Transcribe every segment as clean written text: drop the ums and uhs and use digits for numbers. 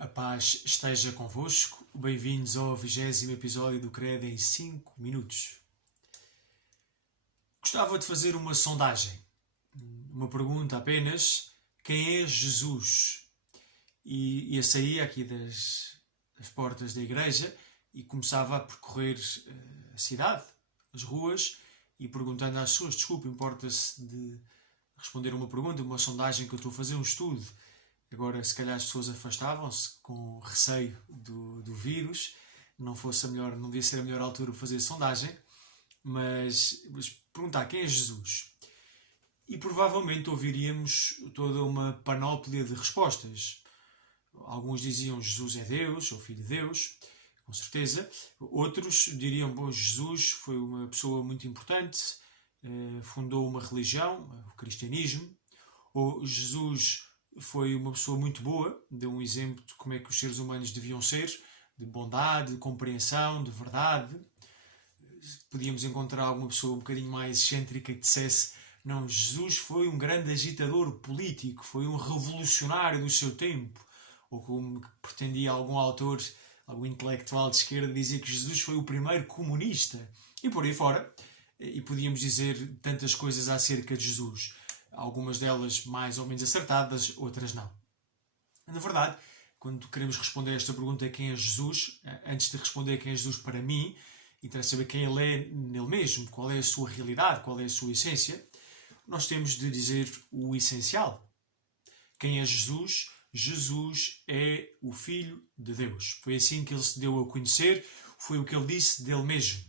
A paz esteja convosco. Bem-vindos ao 20º episódio do Credo em 5 minutos. Gostava de fazer uma sondagem, uma pergunta apenas: quem é Jesus? E eu saía aqui das portas da igreja e começava a percorrer a cidade, as ruas, e perguntando às pessoas: desculpe, importa-se de responder uma pergunta, uma sondagem que eu estou a fazer, um estudo. Agora, se calhar as pessoas afastavam-se com receio do vírus, não devia ser a melhor altura para fazer sondagem, mas perguntar quem é Jesus? E provavelmente ouviríamos toda uma panóplia de respostas. Alguns diziam Jesus é Deus, ou Filho de Deus, com certeza. Outros diriam, bom, Jesus foi uma pessoa muito importante, fundou uma religião, o cristianismo, ou Jesus foi uma pessoa muito boa, deu um exemplo de como é que os seres humanos deviam ser, de bondade, de compreensão, de verdade. Podíamos encontrar alguma pessoa um bocadinho mais excêntrica que dissesse: não, Jesus foi um grande agitador político, foi um revolucionário do seu tempo. Ou como pretendia algum autor, algum intelectual de esquerda, dizia que Jesus foi o primeiro comunista. E por aí fora. E podíamos dizer tantas coisas acerca de Jesus. Algumas delas mais ou menos acertadas, outras não. Na verdade, quando queremos responder a esta pergunta, quem é Jesus, antes de responder quem é Jesus para mim, interessa saber quem ele é nele mesmo, qual é a sua realidade, qual é a sua essência. Nós temos de dizer o essencial. Quem é Jesus? Jesus é o Filho de Deus. Foi assim que ele se deu a conhecer, foi o que ele disse dele mesmo.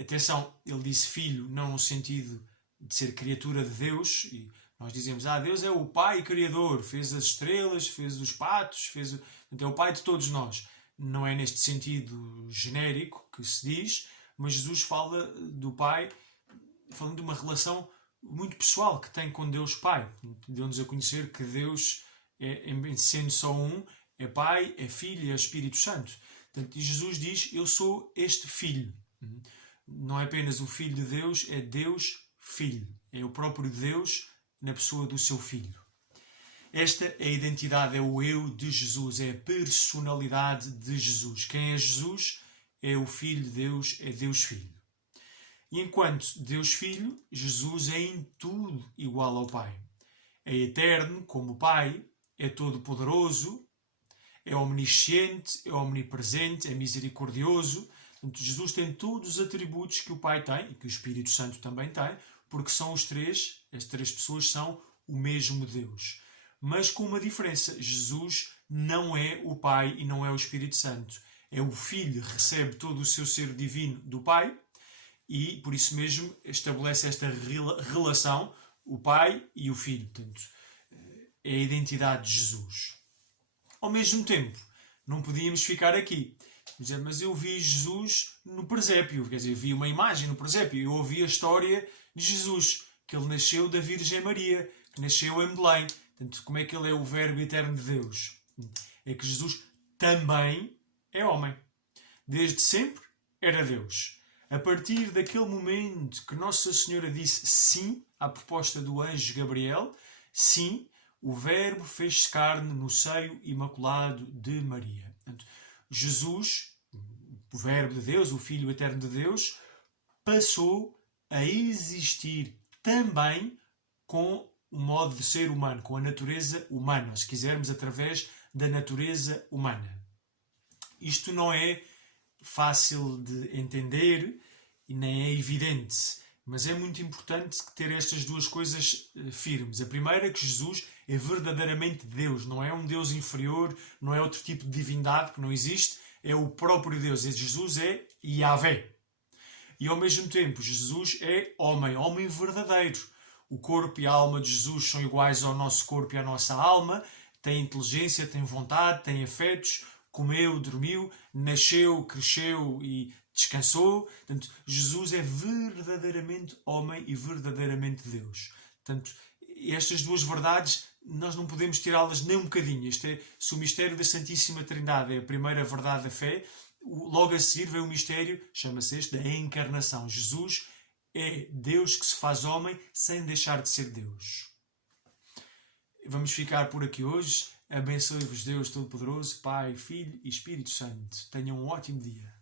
Atenção, ele disse filho não no sentido de ser criatura de Deus, e nós dizemos, Deus é o Pai Criador, fez as estrelas, fez os patos, é o Pai de todos nós. Não é neste sentido genérico que se diz, mas Jesus fala do Pai, falando de uma relação muito pessoal que tem com Deus Pai. Deu-nos a conhecer que Deus, sendo só um, é Pai, é Filho e é Espírito Santo. Portanto, Jesus diz, eu sou este Filho. Não é apenas o Filho de Deus, é Deus Filho. É o próprio Deus na pessoa do seu Filho. Esta é a identidade, é o eu de Jesus, é a personalidade de Jesus. Quem é Jesus? É o Filho de Deus, é Deus Filho. E enquanto Deus Filho, Jesus é em tudo igual ao Pai. É eterno como o Pai, é todo-poderoso, é omnisciente, é omnipresente, é misericordioso. Jesus tem todos os atributos que o Pai tem e que o Espírito Santo também tem, porque são as três pessoas são o mesmo Deus. Mas com uma diferença: Jesus não é o Pai e não é o Espírito Santo. É o Filho, recebe todo o seu ser divino do Pai e, por isso mesmo, estabelece esta relação, o Pai e o Filho. Portanto, é a identidade de Jesus. Ao mesmo tempo, não podíamos ficar aqui. Mas eu vi Jesus no presépio, quer dizer, vi uma imagem no presépio, eu ouvi a história de Jesus, que ele nasceu da Virgem Maria, que nasceu em Belém. Portanto, como é que ele é o Verbo eterno de Deus? É que Jesus também é homem. Desde sempre era Deus. A partir daquele momento que Nossa Senhora disse sim à proposta do anjo Gabriel, sim, o Verbo fez-se carne no seio imaculado de Maria. Portanto, Jesus, o Verbo de Deus, o Filho eterno de Deus, passou a existir também com o modo de ser humano, com a natureza humana, se quisermos, através da natureza humana. Isto não é fácil de entender e nem é evidente, mas é muito importante ter estas duas coisas firmes. A primeira é que Jesus é verdadeiramente Deus, não é um Deus inferior, não é outro tipo de divindade que não existe, é o próprio Deus. Jesus é Yahvé. E ao mesmo tempo, Jesus é homem verdadeiro. O corpo e a alma de Jesus são iguais ao nosso corpo e à nossa alma, tem inteligência, tem vontade, tem afetos, comeu, dormiu, nasceu, cresceu e descansou. Portanto, Jesus é verdadeiramente homem e verdadeiramente Deus. Portanto, estas duas verdades nós não podemos tirá-las nem um bocadinho. Se o mistério da Santíssima Trindade é a primeira verdade da fé, logo a seguir vem o mistério, chama-se este, da encarnação. Jesus é Deus que se faz homem sem deixar de ser Deus. Vamos ficar por aqui hoje. Abençoe-vos Deus Todo-Poderoso, Pai, Filho e Espírito Santo. Tenham um ótimo dia.